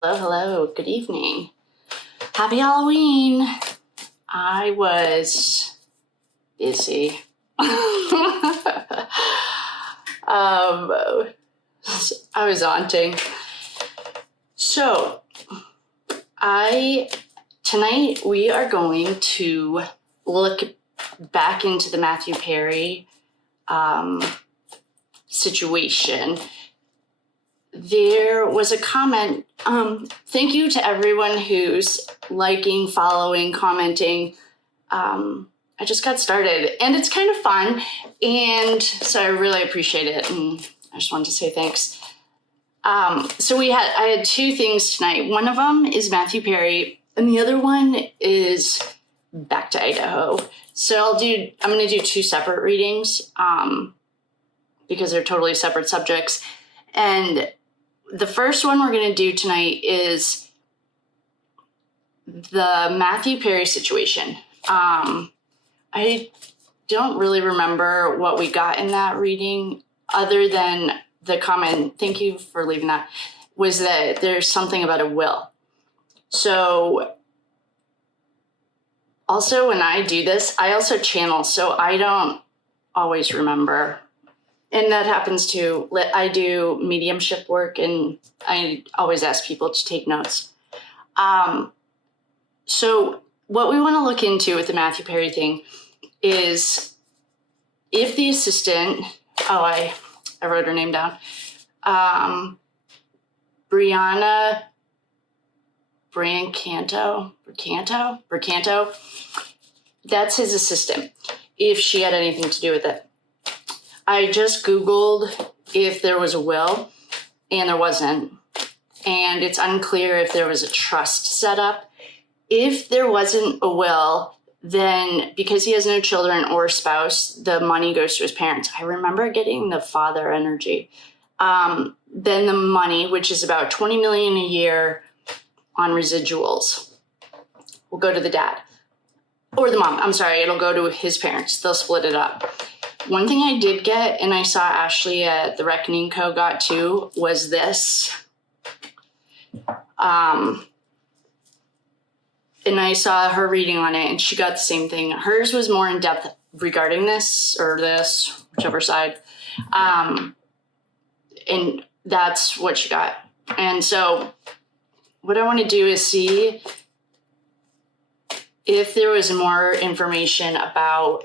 Hello, hello, good evening. Happy Halloween. I was busy. I was haunting. So, tonight we are going to look back into the Matthew Perry situation. There was a comment. Thank you to everyone who's liking, following, commenting. I just got started and it's kind of fun. And so I really appreciate it. And I just wanted to say thanks. So I had two things tonight. One of them is Matthew Perry and the other one is Back to Idaho. So I'm going to do two separate readings because they're totally separate subjects. And the first one we're going to do tonight is the Matthew Perry situation. I don't really remember what we got in that reading other than the comment, thank you for leaving that, was that there's something about a will. So also when I do this, I also channel, so I don't always remember. And that happens too. I do mediumship work and I always ask people to take notes. So what we want to look into with the Matthew Perry thing is if the assistant, I wrote her name down, Brianna Brancanto, that's his assistant, if she had anything to do with it. I just Googled if there was a will, and there wasn't. And it's unclear if there was a trust set up. If there wasn't a will, then because he has no children or spouse, the money goes to his parents. I remember getting the father energy. Then the money, which is about $20 million a year on residuals, will go to the dad. Or the mom, I'm sorry, it'll go to his parents. They'll split it up. One thing I did get, and I saw Ashley at the Reckoning Co. got too, was this. And I saw her reading on it, and she got the same thing. Hers was more in depth regarding this, or this, whichever side. And that's what she got. And so what I want to do is see if there was more information about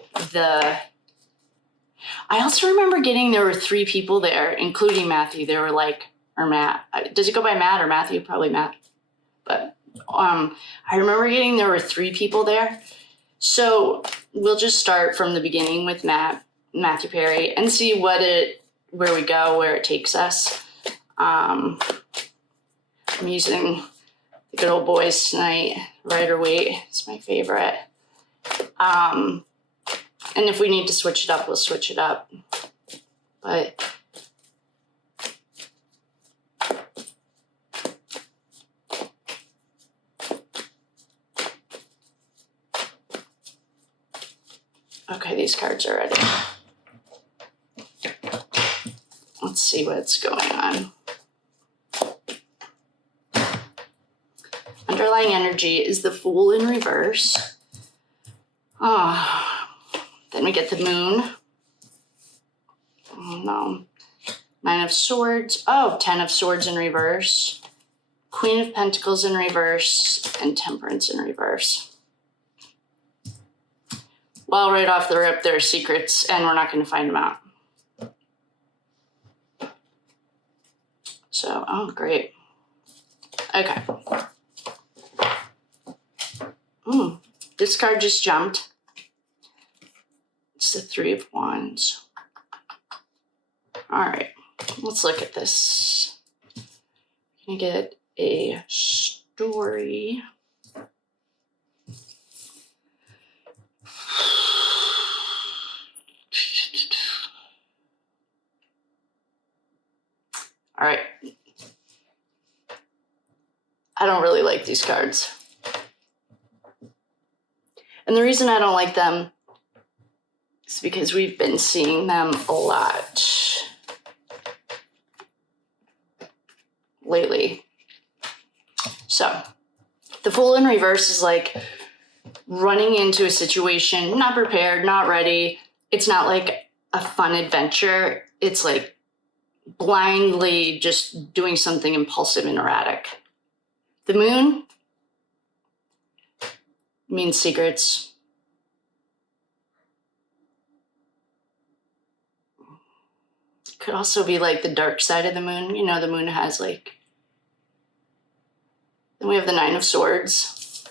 I also remember there were 3 people there, including Matthew. They were or Matt. Does it go by Matt or Matthew? Probably Matt. But I remember there were 3 people there. So we'll just start from the beginning with Matthew Perry, and see where we go, where it takes us. I'm using the good old boys tonight. Rider-Waite is my favorite. And if we need to switch it up, we'll switch it up. But okay, these cards are ready. Let's see what's going on. Underlying energy is the Fool in reverse. Then we get the Moon. Oh, no. 9 of Swords. 10 of Swords in reverse. Queen of Pentacles in reverse. And Temperance in reverse. Well, right off the rip, there are secrets, and we're not going to find them out. So, great. Okay. This card just jumped. It's the 3 of Wands. All right, let's look at this. Can I get a story? All right. I don't really like these cards. And the reason I don't like them is because we've been seeing them a lot lately. So the Fool in reverse is like running into a situation, not prepared, not ready. It's not like a fun adventure. It's like blindly just doing something impulsive and erratic. The Moon means secrets. Could also be like the dark side of the moon. You know, the moon has like, then we have the Nine of Swords.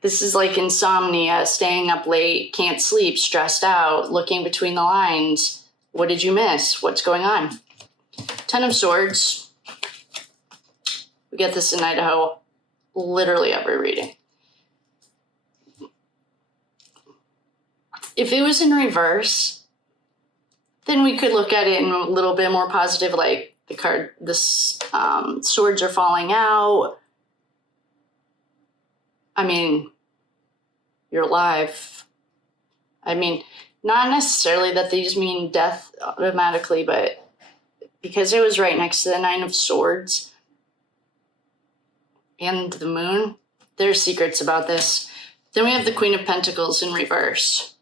This is like insomnia, staying up late, can't sleep, stressed out, looking between the lines. What did you miss? What's going on? Ten of Swords. We get this in Idaho, literally every reading. If it was in reverse, then we could look at it in a little bit more positive, like the card, swords are falling out. I mean, you're alive. I mean, not necessarily that these mean death automatically, but because it was right next to the Nine of Swords and the Moon, there's secrets about this. Then we have the Queen of Pentacles in reverse.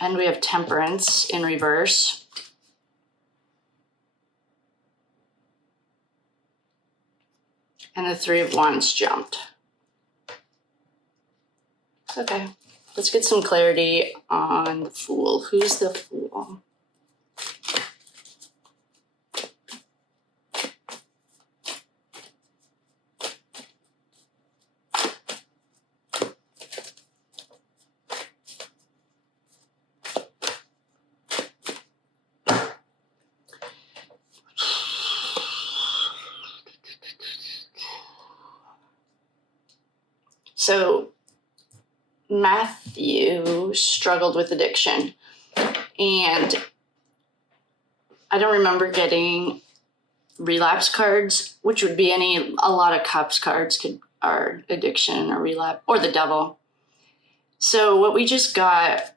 And we have Temperance in reverse. And the Three of Wands jumped. Okay, let's get some clarity on the Fool. Who's the Fool? So Matthew struggled with addiction, and I don't remember getting relapse cards, which would be a lot of cups cards are addiction or relapse or the devil. So what we just got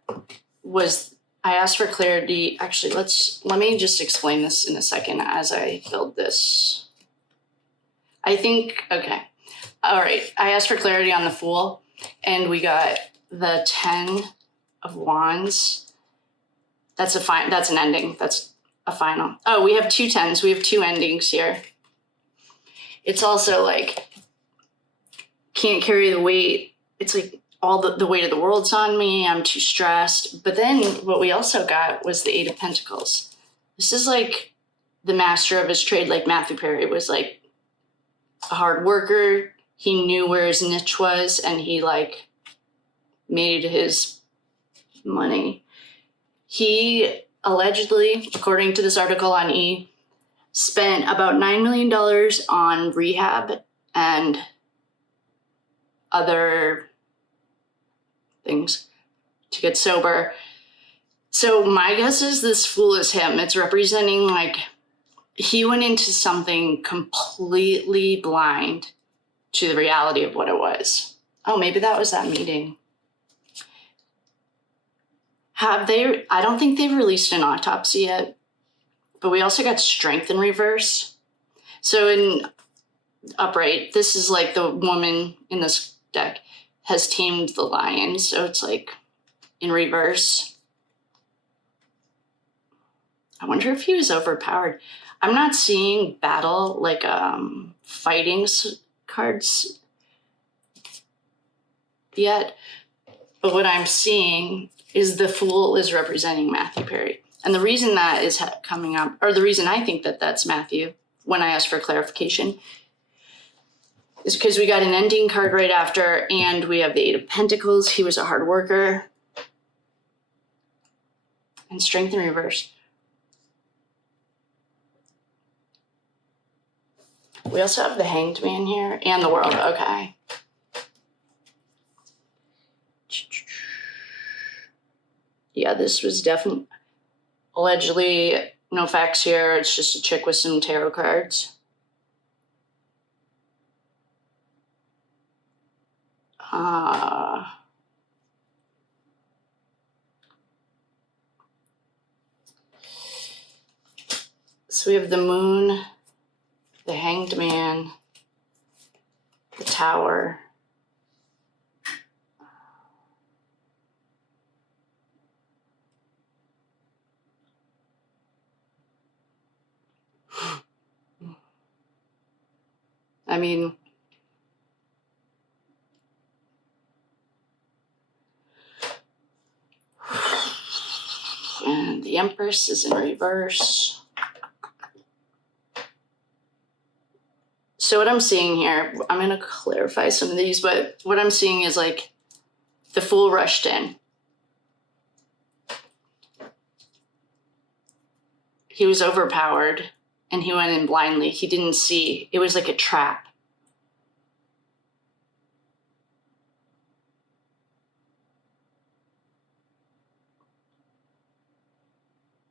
was, I asked for clarity. Actually, let me just explain this in a second as I build this. Okay. All right, I asked for clarity on the Fool, and we got the 10 of Wands. That's an ending. That's a final. Oh, we have two tens. We have two endings here. It's also like, can't carry the weight. It's like all the weight of the world's on me. I'm too stressed. But then what we also got was the Eight of Pentacles. This is like the master of his trade, like Matthew Perry was like a hard worker. He knew where his niche was, and he like made his money. He allegedly, according to this article on E, spent about $9 million on rehab and other things to get sober. So my guess is this Fool is him. It's representing like he went into something completely blind to the reality of what it was. Oh, maybe that was that meeting. I don't think they've released an autopsy yet, but we also got Strength in reverse. So in upright, this is like the woman in this deck has tamed the lion. So it's like in reverse. I wonder if he was overpowered. I'm not seeing battle, like fighting cards yet, but what I'm seeing is the Fool is representing Matthew Perry. And the reason that is coming up, or the reason I think that that's Matthew when I asked for clarification, is because we got an ending card right after, and we have the Eight of Pentacles. He was a hard worker. And Strength in reverse. We also have the Hanged Man here and the World. Okay. Yeah, this was definitely, allegedly, no facts here. It's just a chick with some tarot cards. So we have the moon, the hanged man, the tower. I mean, and the Empress is in reverse. So what I'm seeing here, I'm going to clarify some of these, but what I'm seeing is like the Fool rushed in. He was overpowered and he went in blindly. He didn't see. It was like a trap.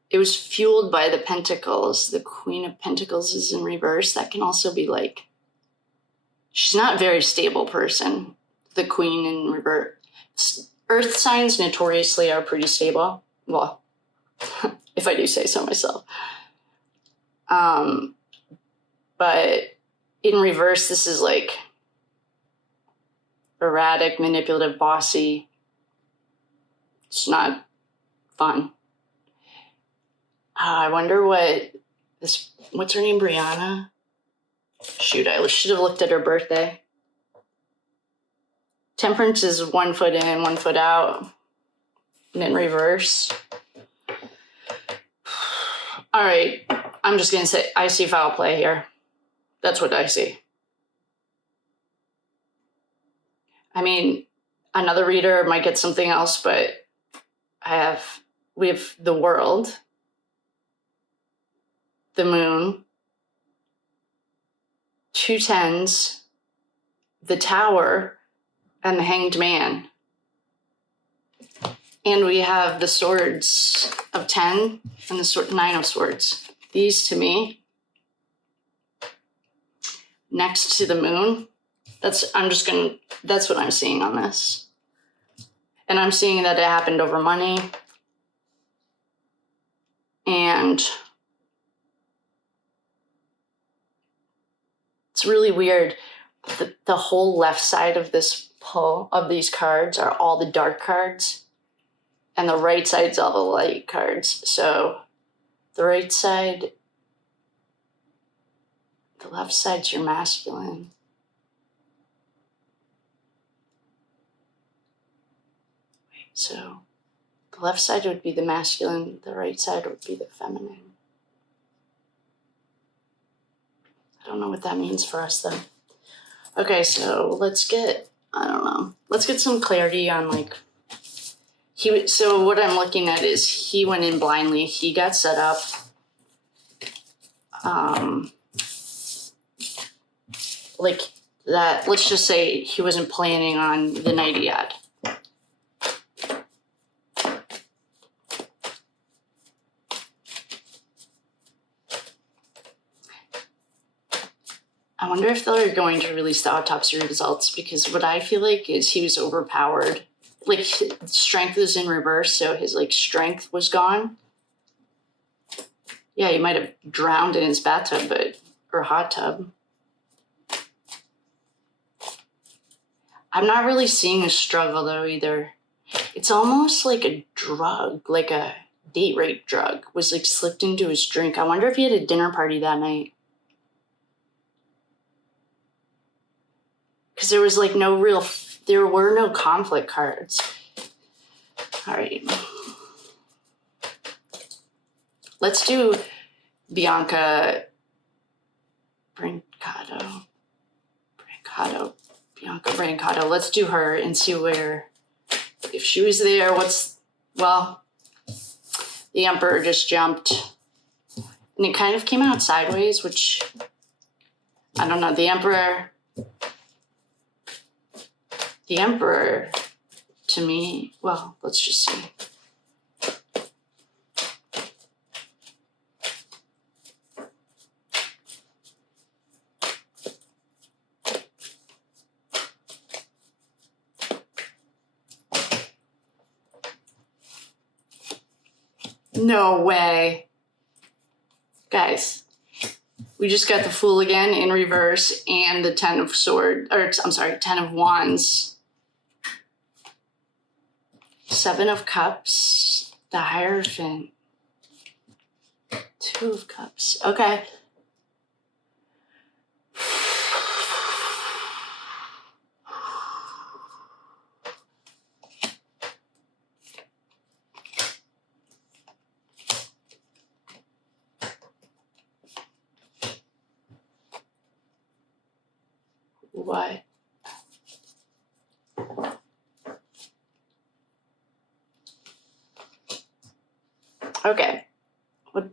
It was fueled by the Pentacles. The Queen of Pentacles is in reverse. That can also be like, she's not a very stable person. The Queen in reverse. Earth signs notoriously are pretty stable. Well, if I do say so myself. But in reverse, this is like erratic, manipulative, bossy. It's not fun. I wonder what's her name, Brianna? Shoot, I should have looked at her birthday. Temperance is 1 foot in, 1 foot out, and in reverse. All right, I'm just gonna say, I see foul play here. That's what I see. I mean, another reader might get something else, but we have the World, the Moon, 2 tens, the Tower, and the Hanged Man. And we have the Swords of 10 and the 9 of Swords. These, to me, next to the Moon, that's what I'm seeing on this. And I'm seeing that it happened over money. And it's really weird. The whole left side of this pull of these cards are all the dark cards. And the right side's all the light cards. So the right side, the left side's your masculine. So the left side would be the masculine, the right side would be the feminine. I don't know what that means for us though. Okay, so let's get some clarity on like, so what I'm looking at is he went in blindly, he got set up. Like that, let's just say he wasn't planning on the night he had. I wonder if they're going to release the autopsy results, because what I feel like is he was overpowered. Like strength is in reverse, so his like strength was gone. Yeah, he might have drowned in his bathtub, or hot tub. I'm not really seeing a struggle though either. It's almost like a drug, like a date rape drug was like slipped into his drink. I wonder if he had a dinner party that night. Because there was like there were no conflict cards. All right. Let's do Bianca Brancato. Bianca Brancato. Let's do her and see if she was there, the Emperor just jumped. And it kind of came out sideways, which, I don't know, the Emperor, to me, let's just see. No way. Guys, we just got the Fool again in reverse and the 10 of Swords, or I'm sorry, 10 of Wands. 7 of Cups, the Hierophant, 2 of Cups. Okay. What? Okay. What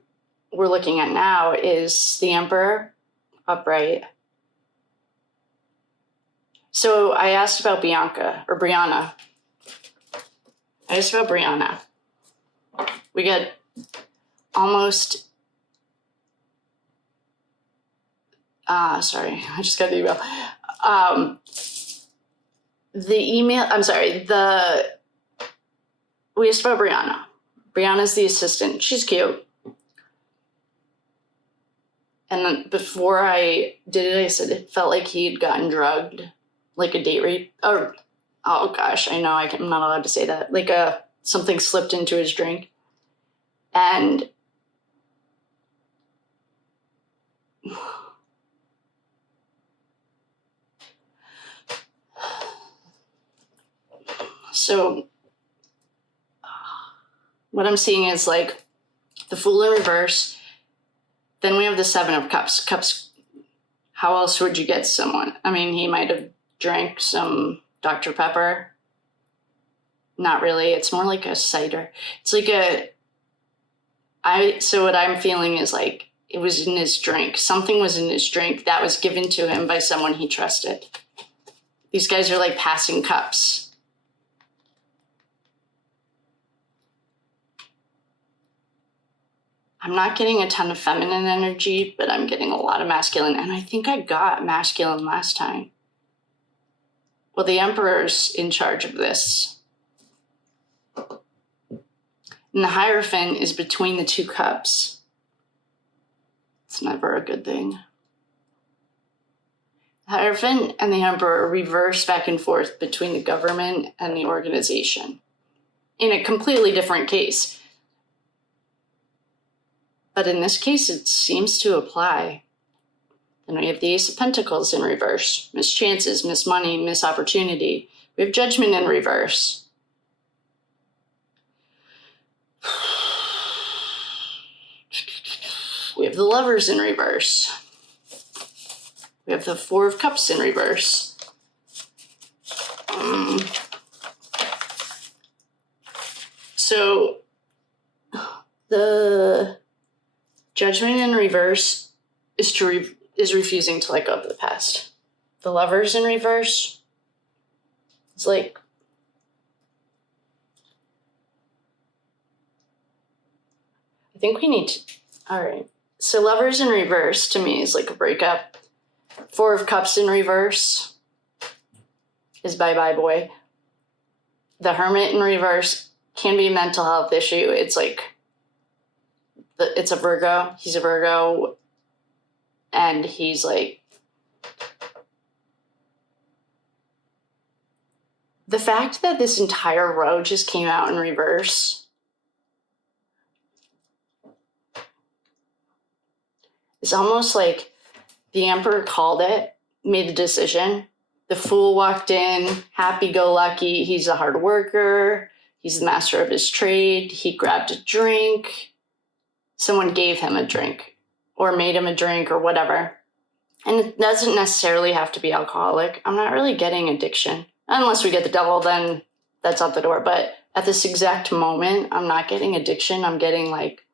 we're looking at now is the Emperor upright. So I asked about Bianca or Brianna. I asked about Brianna. We got almost. Sorry, I just got the email. We asked about Brianna. Brianna's the assistant. She's cute. And then before I did it, I said it felt like he had gotten drugged, like a date rape. Or, oh gosh, I know I'm not allowed to say that. Like something slipped into his drink. And so what I'm seeing is like the Fool in reverse. Then we have the 7 of Cups. Cups, how else would you get someone? I mean, he might have drank some Dr. Pepper. Not really. It's more like a cider. It's like so what I'm feeling is like it was in his drink. Something was in his drink that was given to him by someone he trusted. These guys are like passing cups. I'm not getting a ton of feminine energy, but I'm getting a lot of masculine. And I think I got masculine last time. Well, the Emperor's in charge of this. And the Hierophant is between the 2 cups. It's never a good thing. The Hierophant and the Emperor reverse back and forth between the government and the organization in a completely different case. But in this case, it seems to apply. Then we have the Ace of Pentacles in reverse. Missed chances, missed money, missed opportunity. We have Judgment in reverse. We have the Lovers in reverse. We have the 4 of Cups in reverse. So the Judgment in reverse is refusing to let go of the past. The Lovers in reverse is like I think we need to. All right. So Lovers in reverse to me is like a breakup. 4 of Cups in reverse is bye-bye boy. The Hermit in reverse can be a mental health issue. It's like it's a Virgo. He's a Virgo. And he's like, the fact that this entire row just came out in reverse is almost like the Emperor called it, made the decision. The Fool walked in, happy-go-lucky. He's a hard worker. He's the master of his trade. He grabbed a drink. Someone gave him a drink or made him a drink or whatever. And it doesn't necessarily have to be alcoholic. I'm not really getting addiction. Unless we get the devil, then that's out the door. But at this exact moment, I'm not getting addiction. I'm getting like,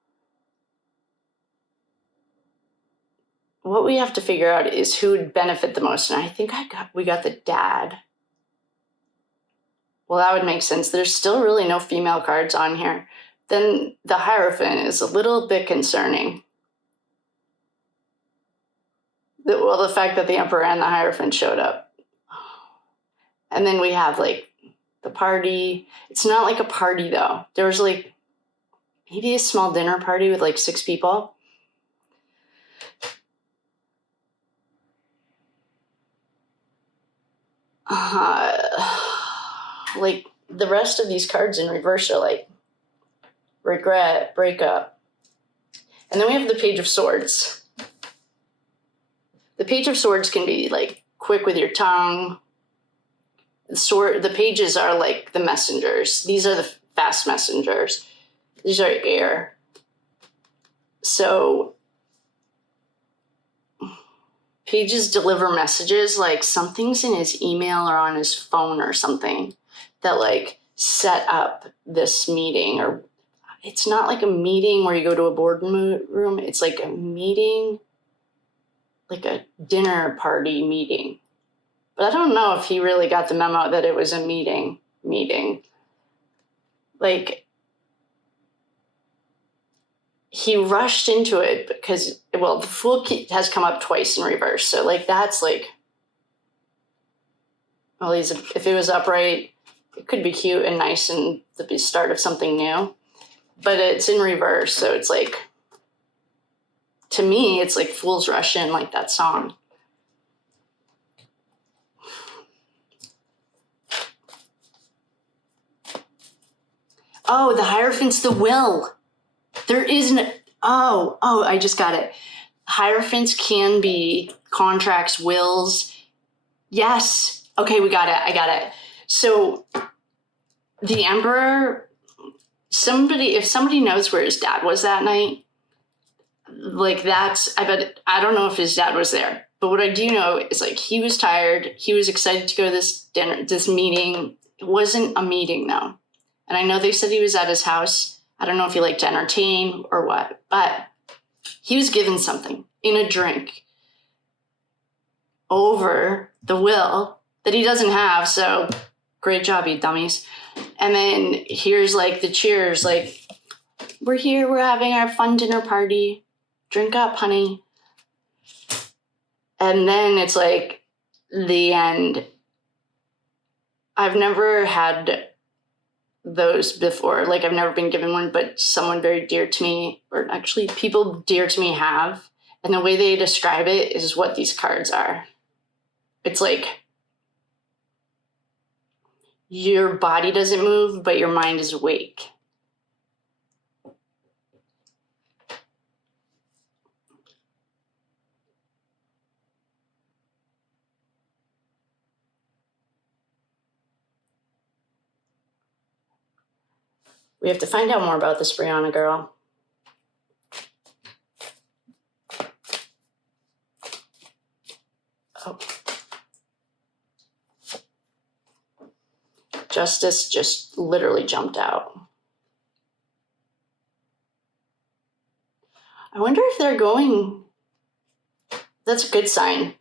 what we have to figure out is who would benefit the most. And I think we got the dad. Well, that would make sense. There's still really no female cards on here. Then the Hierophant is a little bit concerning. Well, the fact that the Emperor and the Hierophant showed up. And then we have like the party. It's not like a party though. There was like maybe a small dinner party with like 6 people. like the rest of these cards in reverse are like regret, breakup. And then we have the Page of Swords. The Page of Swords can be like quick with your tongue. The pages are like the messengers. These are the fast messengers. These are air. So pages deliver messages like something's in his email or on his phone or something that like set up this meeting. Or it's not like a meeting where you go to a boardroom. It's like a meeting, like a dinner party meeting. But I don't know if he really got the memo that it was a meeting. Like, he rushed into it because, well, the Fool has come up twice in reverse. So, like, that's like, well, if it was upright, it could be cute and nice and the start of something new. But it's in reverse. So it's like, to me, it's like Fools Rush In, like that song. Oh, the Hierophant's the will. There isn't. Oh, I just got it. Hierophants can be contracts, wills. Yes. Okay, we got it. I got it. So the Emperor, if somebody knows where his dad was that night, like I don't know if his dad was there, but what I do know is like he was tired. He was excited to go to this meeting. It wasn't a meeting though. And I know they said he was at his house. I don't know if he liked to entertain or what, but he was given something in a drink over the will that he doesn't have. So great job, you dummies. And then here's like the cheers, like, we're here, we're having our fun dinner party. Drink up, honey. And then it's like the end. I've never had those before. Like, I've never been given one, but someone very dear to me, or actually people dear to me have. And the way they describe it is what these cards are. It's like your body doesn't move, but your mind is awake. We have to find out more about this Brianna girl. Oh. Justice just literally jumped out. I wonder if they're going. That's a good sign.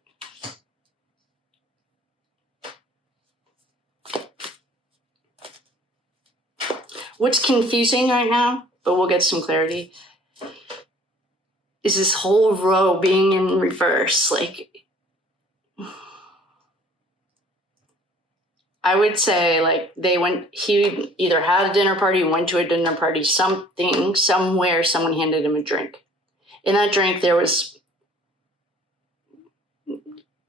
What's confusing right now, but we'll get some clarity, is this whole row being in reverse. Like, I would say, like, he either had a dinner party, went to a dinner party, something, somewhere, someone handed him a drink. In that drink, there was,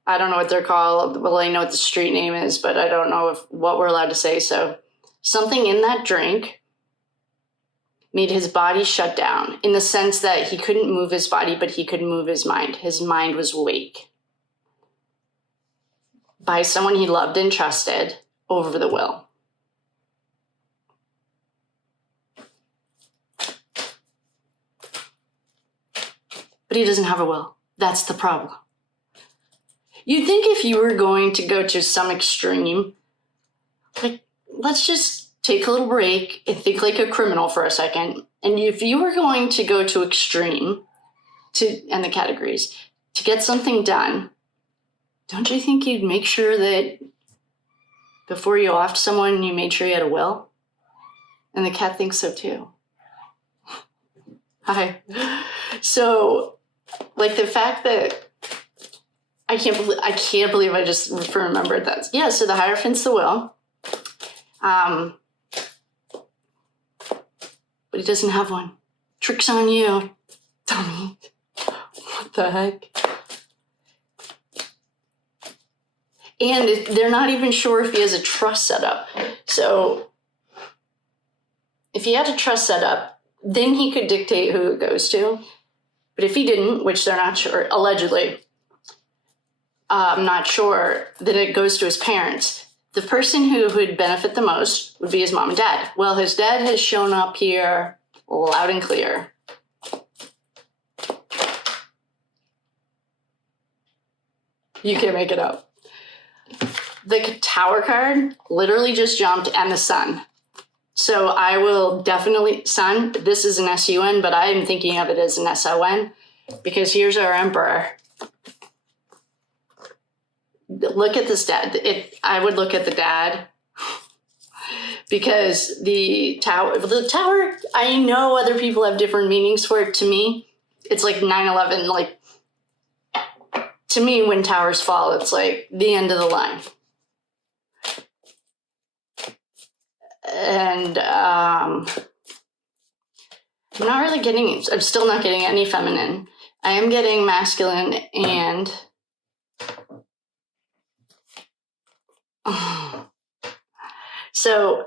I don't know what they're called. Well, I know what the street name is, but I don't know what we're allowed to say. So something in that drink made his body shut down, in the sense that he couldn't move his body, but he could move his mind. His mind was awake by someone he loved and trusted over the will. But he doesn't have a will. That's the problem. You'd think if you were going to go to some extreme, like, let's just take a little break and think like a criminal for a second. And if you were going to go to extreme, and the categories, to get something done, don't you think you'd make sure that before you offed someone, you made sure you had a will? And the cat thinks so too. Hi. So, like, the fact that I can't believe I just remembered that. Yeah, so the Hierophant's the will. But he doesn't have one. Trick's on you, dummy. What the heck? And they're not even sure if he has a trust set up. So if he had a trust set up, then he could dictate who it goes to. But if he didn't, which they're not sure, allegedly, I'm not sure that it goes to his parents. The person who would benefit the most would be his mom and dad. Well, his dad has shown up here loud and clear. You can't make it up. The Tower card literally just jumped, and the Sun. So I will definitely, Sun, this is an S-U-N, but I'm thinking of it as an S-O-N, because here's our Emperor. Look at this dad. I would look at the dad, because the tower, I know other people have different meanings for it. To me, it's like 9/11. Like, to me, when towers fall, it's like the end of the line. And I'm not really getting, I'm still not getting any feminine. I am getting masculine and so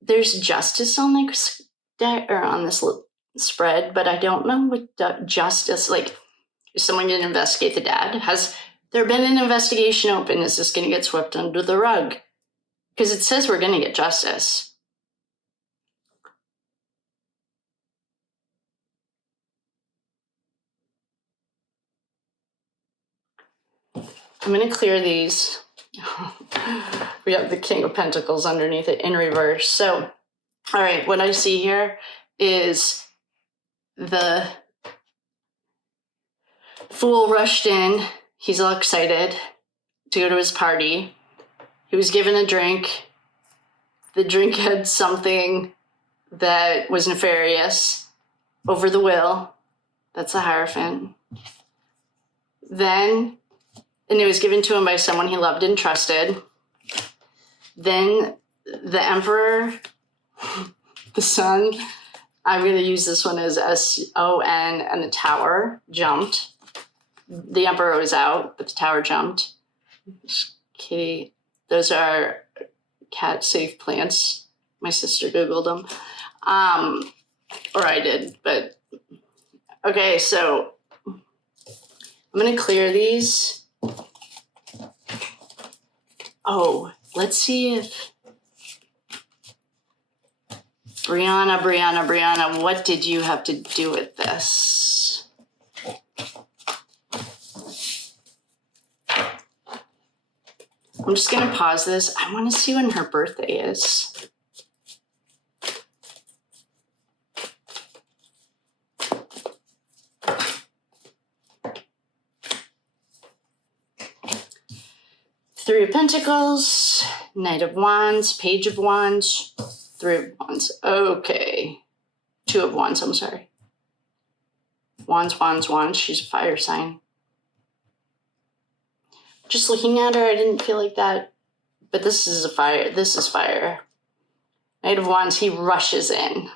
there's justice on this spread, but I don't know what justice, like, is someone going to investigate the dad? Has there been an investigation open? Is this going to get swept under the rug? Because it says we're going to get justice. I'm going to clear these. We have the King of Pentacles underneath it in reverse. So, all right, what I see here is the Fool rushed in. He's all excited to go to his party. He was given a drink. The drink had something that was nefarious over the will. That's the Hierophant. Then, and it was given to him by someone he loved and trusted. Then the Emperor, the Sun, I'm going to use this one as S-O-N, and the Tower jumped. The Emperor was out, but the Tower jumped. Kitty, those are cat safe plants. My sister Googled them. Or I did, but okay, so I'm going to clear these. Oh, let's see if Brianna, what did you have to do with this? I'm just going to pause this. I want to see when her birthday is. Three of Pentacles, Knight of Wands, Page of Wands, Three of Wands. Okay. Two of Wands, I'm sorry. Wands. She's a fire sign. Just looking at her, I didn't feel like that. But this is a fire. This is fire. Knight of Wands, he rushes in.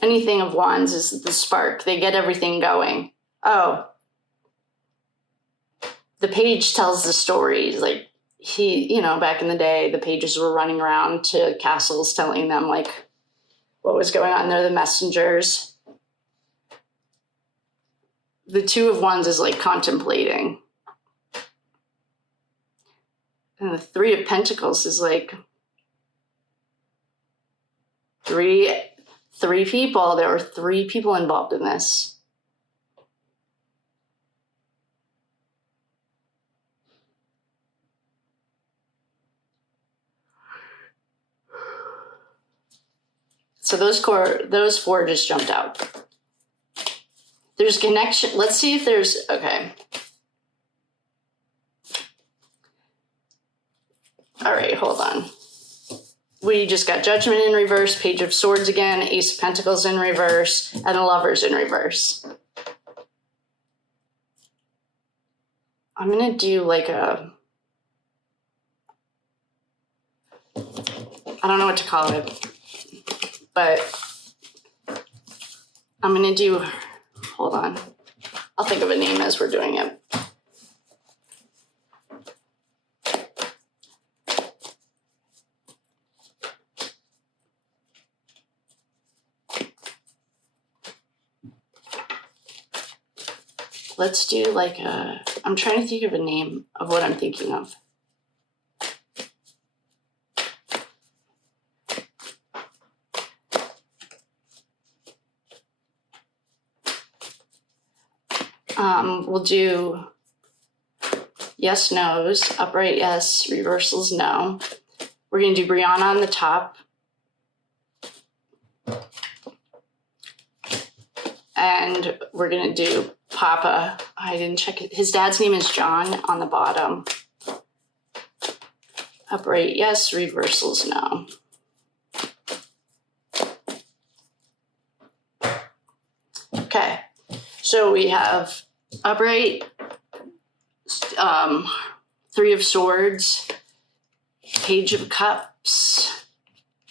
Anything of Wands is the spark. They get everything going. Oh. The page tells the stories. Like, back in the day, the pages were running around to castles telling them, like, what was going on. They're the messengers. The Two of Wands is, like, contemplating. And the Three of Pentacles is, like, three people. There were three people involved in this. So those four just jumped out. There's connection. Let's see if there's, okay. All right, hold on. We just got Judgment in reverse, Page of Swords again, Ace of Pentacles in reverse, and the Lovers in reverse. I'm going to do like I don't know what to call it. but I'm going to do, hold on. I'll think of a name as we're doing it. Let's do like I'm trying to think of a name of what I'm thinking of. We'll do yes, no's, upright yes, reversals no. We're going to do Brianna on the top. And we're going to do Papa. I didn't check it. His dad's name is John on the bottom. Upright yes, reversals no. Okay, so we have upright, Three of Swords, Page of Cups,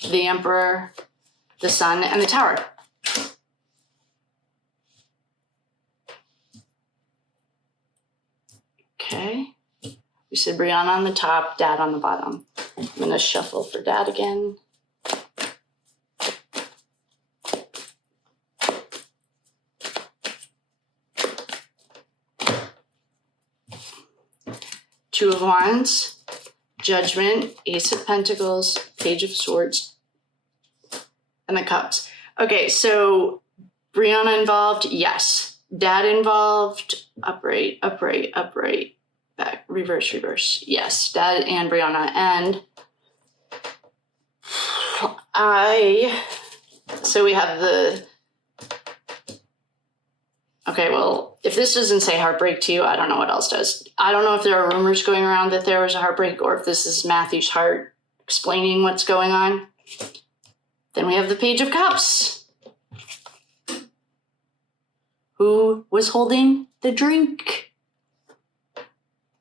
the Emperor, the Sun, and the Tower. Okay, we said Brianna on the top, Dad on the bottom. I'm gonna shuffle for Dad again. Two of Wands, Judgment, Ace of Pentacles, Page of Swords, and the Cups. Okay, so Brianna involved, yes. Dad involved, upright, upright, upright, back, reverse, reverse. Yes, Dad and Brianna. And so we have the, okay, well, if this doesn't say heartbreak to you, I don't know what else does. I don't know if there are rumors going around that there was a heartbreak or if this is Matthew's heart explaining what's going on. Then we have the Page of Cups. Who was holding the drink?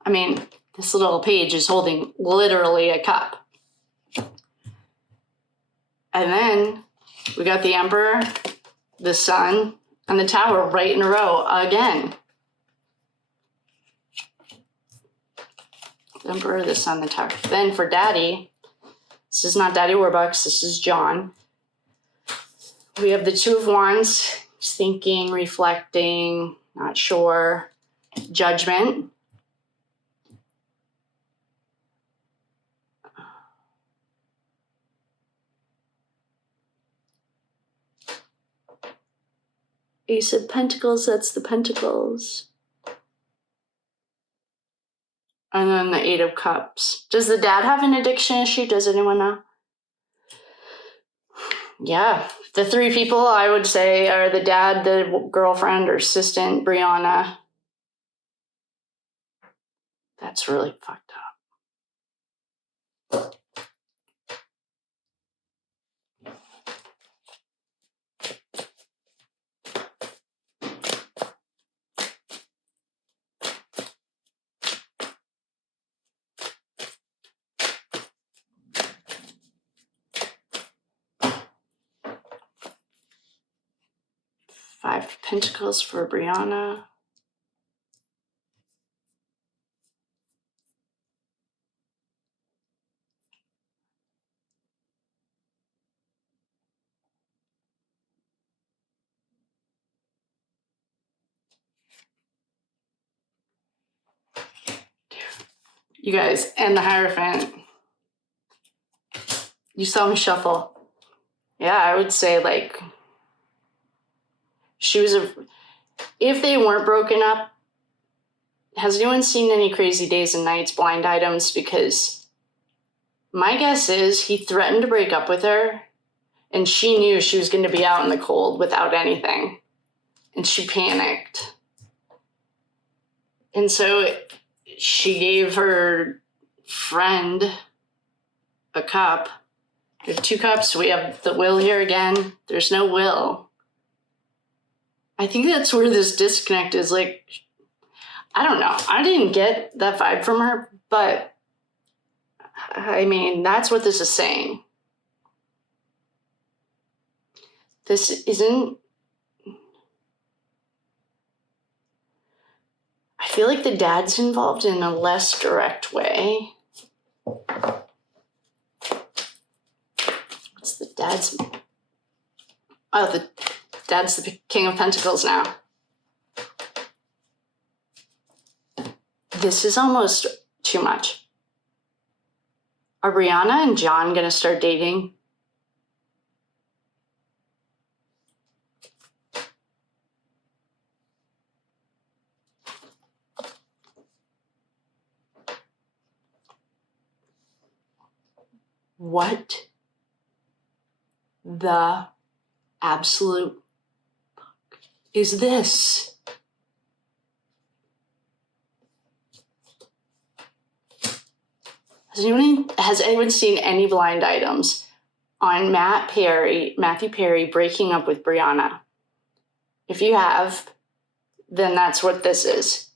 I mean, this little page is holding literally a cup. And then we got the Emperor, the Sun, and the Tower right in a row again. The Emperor, the Sun, the Tower. Then for Daddy, this is not Daddy Warbucks, this is John. We have the Two of Wands, thinking, reflecting, not sure. Judgment. Ace of Pentacles, that's the Pentacles. And then the Eight of Cups. Does the dad have an addiction issue? Does anyone know? Yeah, the three people I would say are the dad, the girlfriend or assistant, Brianna. That's really fucked up. 5 of Pentacles for Brianna. You guys, and the Hierophant. You saw me shuffle. Yeah, I would say like she was if they weren't broken up, has anyone seen any Crazy Days and Nights blind items? Because my guess is he threatened to break up with her and she knew she was going to be out in the cold without anything. And she panicked. And so she gave her friend a cup. We have 2 cups. We have the will here again. There's no will. I think that's where this disconnect is. Like, I don't know. I didn't get that vibe from her, but I mean, that's what this is saying. This isn't... I feel like the dad's involved in a less direct way. What's the dad's... Oh, the dad's the King of Pentacles now. This is almost too much. Are Brianna and John gonna start dating? What the absolute fuck is this? Has anyone seen any blind items on Matthew Perry breaking up with Brianna? If you have, then that's what this is.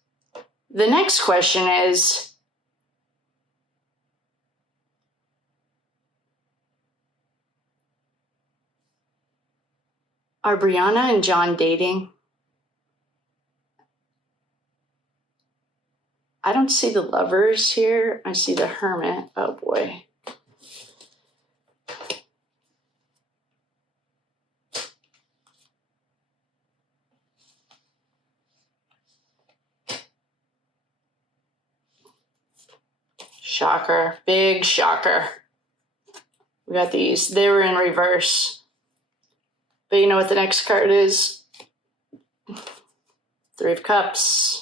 The next question is, are Brianna and John dating? I don't see the Lovers here. I see the Hermit. Oh boy. Shocker. Big shocker. We got these. They were in reverse. But you know what the next card is? Three of Cups.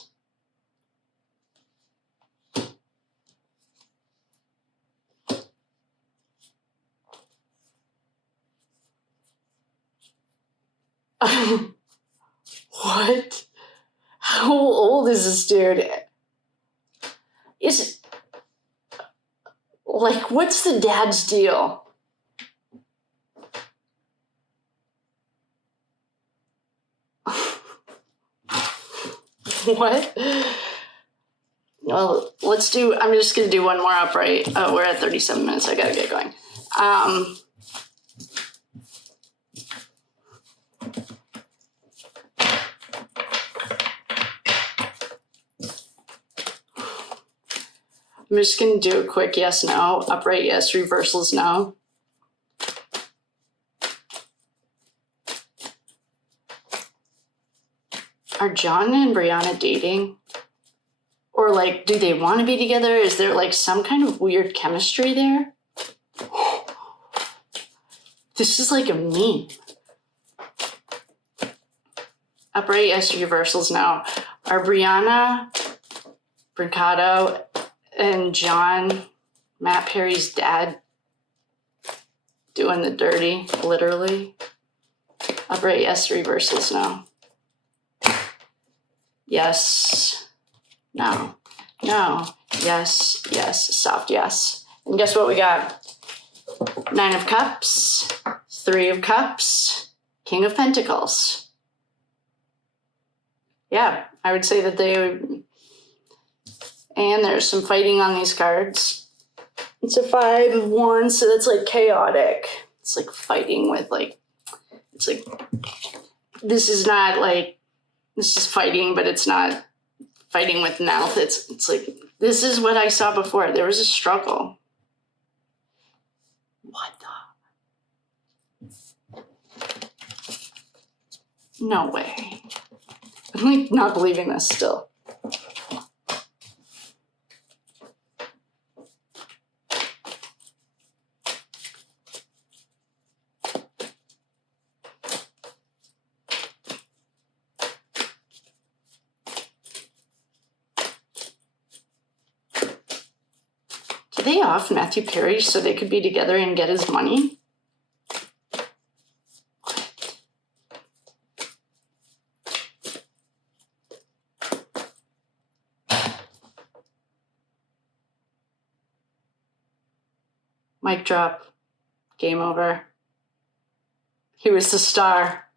What? How old is this dude? Is like, what's the dad's deal? What? Well, let's do, I'm just going to do one more upright. Oh, we're at 37 minutes. I got to get going. I'm just going to do a quick yes, no. Upright, yes. Reversals, no. Are John and Brianna dating? Or, like, do they want to be together? Is there, like, some kind of weird chemistry there? This is like a meme. Upright, yes. Reversals, no. Are Brianna, Brancato, and John, Matt Perry's dad, doing the dirty, literally? Upright, yes. Reversals, no. Yes. No. No. Yes. Yes. Soft yes. And guess what we got? 9 of Cups, 3 of Cups, King of Pentacles. Yeah, I would say that they would... And there's some fighting on these cards. It's a 5 of Wands, so that's like chaotic. It's like fighting with like... It's like... This is not like... This is fighting, but it's not fighting with mouth. It's like, this is what I saw before. There was a struggle. What the? No way. I'm like not believing this still. Did they off Matthew Perry so they could be together and get his money? Mic drop. Game over. He was the star.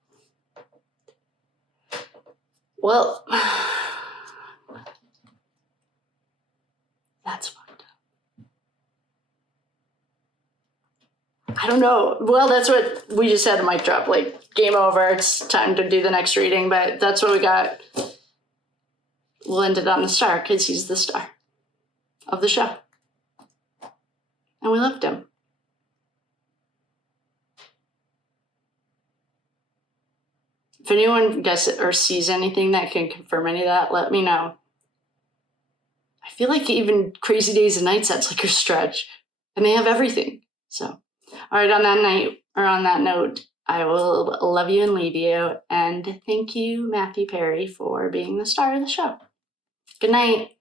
Well, that's fucked up. I don't know. Well, that's what we just had a mic drop. Like, game over. It's time to do the next reading. But that's what we got. We'll end it on the star because he's the star of the show. And we loved him. If anyone guesses or sees anything that can confirm any of that, let me know. I feel like even Crazy Days and Nights, that's like a stretch. And they have everything. So, all right, on that note, I will love you and leave you. And thank you, Matthew Perry, for being the star of the show. Good night.